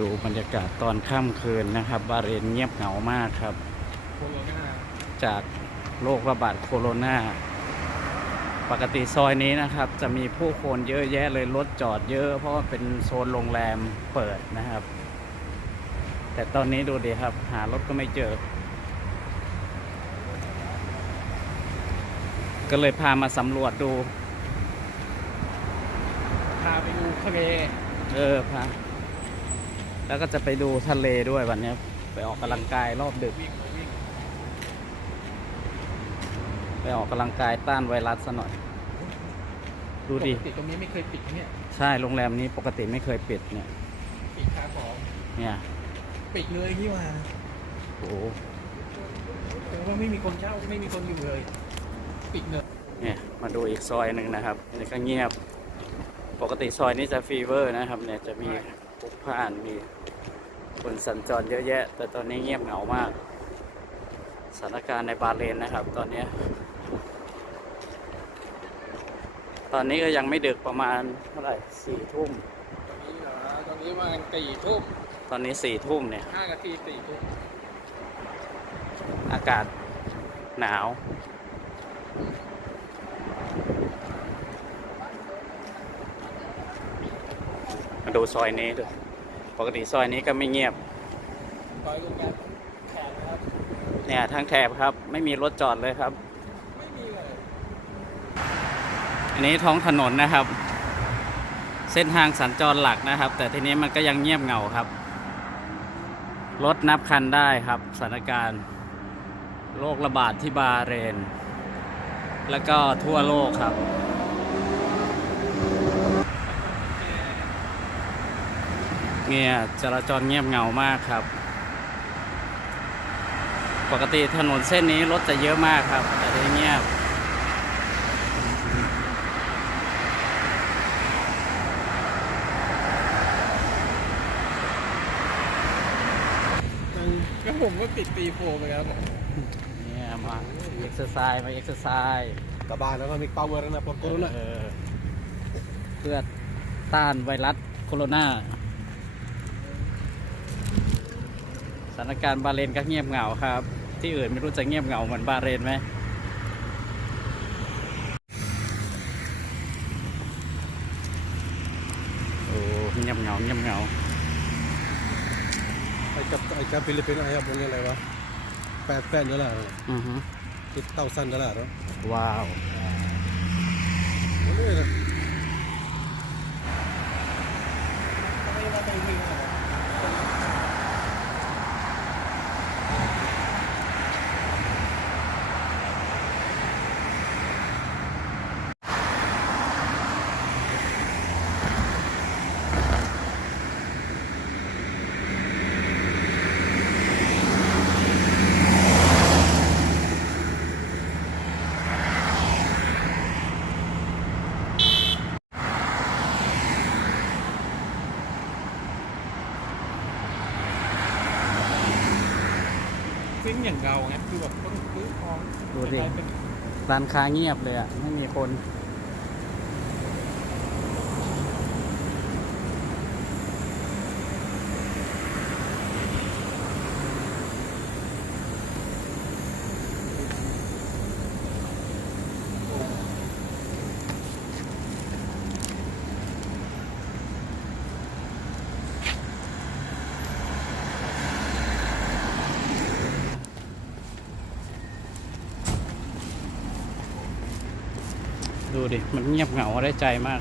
ดูบรรยากาศตอนค่ำคืนนะครับ บาเรนเงียบเหงามากครับโคโรนาจากโรคระบาดโคโรนาปกติซอยนี้นะครับ จะมีผู้คนเยอะแยะเลยรถจอดเยอะ เพราะว่าเป็นโซนโรงแรมเปิดนะครับ แต่ตอนนี้ดูดิครับ หารถก็ไม่เจอ ก็เลยพามาสำรวจดู พาไปดูทะเลเออพา แล้วก็จะไปดูทะเลด้วยวันนี้ไปออกกำลังกายรอบดึกวิ่งวิ่งไปออกกำลังกายต้านไวรัสซะหน่อย ดูดิปกติตรงนี้ไม่เคยปิดเนี่ย ใช่โรงแรมนี้ปกติไม่เคยปิดเนี่ย ปิดค้าของเนี่ย ปิดเลยนี่ว่าโอ้โหแต่ว่าไม่มีคนเช่าไม่มีคนอยู่เลย ปิดเลยเนี่ยมาดูอีกซอยหนึ่งนะครับอันนี้ก็เงียบ ปกติซอยนี้จะฟีเวอร์นะครับ เนี่ยจะมี พลุกพล่านมีคนสัญจรเยอะแยะ แต่ตอนนี้เงียบเหงามาก สถานการณ์ในบาห์เรนนะครับ ตอนเนี้ยตอนนี้ก็ยังไม่ดึกประมาณเท่าไหร่สี่ทุ่มตรงนี้เหรอตรงนี้มากันตีทุ่มตอนนี้สี่ทุ่มเนี่ยห้านาทีสี่ทุ่มอากาศหนาว มาดูซอยนี้ด้วยปกติซอยนี้ก็ไม่เงียบคอยดูกันแขนนะครับเนี่ยทั้งแถบครับ ไม่มีรถจอดเลยครับ ไม่มีเลย อันนี้ท้องถนนนะครับ เส้นทางสัญจรหลักนะครับ แต่ทีนี้มันก็ยังเงียบเหงาครับ รถนับคันได้ครับสถานการณ์โรคระบาดที่บาห์เรน แล้วก็ทั่วโลกครับ เนี่ยจราจรเงียบเหงามากครับ ปกติถนนเส้นนี้รถจะเยอะมากครับ แต่ทีนี้เงียบ ก็ผมก็ปิดตีโฟไปครับเนี่ยมาเอ็กซ์ไซส์มาเอ็กซ์ไซส์ Tabahan na kami power na por corona. เพื่อต้านไวรัสโคโรนาส ถานการณ์บาห์เรนก็เงียบเหงาครับ ที่อื่นไม่รู้จะเงียบเหงาเหมือนบาห์เรนไหมโอ้เงียบเหงาเงียบเหงา Ay ka, ay ka Pilipino ayaw mo nila ba? Pet pen nila. อือฮึ8,000 dollar. no? ว้าว Xinh อย่างเราไงคือแบบต้องซื้อของดูดิกลายเป็น ร้านค้าเงียบเลยอะ ไม่มีคน ดูดิ มันเงียบเหงาได้ใจมาก